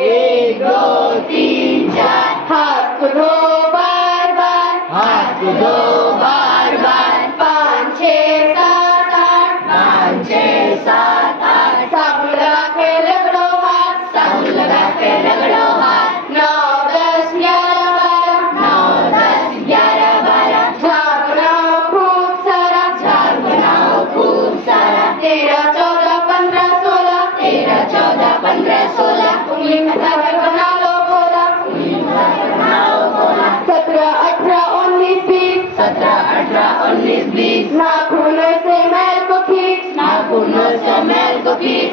एक दो तीन चार, हाथ को धो बार बार, हाथ को धो बार बार, 5 6 7 8, 5 6 7 8, साबुन लगा के रगड़ो हाथ, साबुन लगा के रगड़ो हाथ, 9 10 11 12, 9 10 11 12, झाग बनाओ खूब सारा, झाग बनाओ खूब सारा, 13 14 15 16, 13 14 15 16, उंगली फंसा कर बना लो गोला, बनाओ गोला, 17 18 19 20, 17 18 19 20, नाखूनों से मैल को खींच, नाखूनों से मैल को खींच,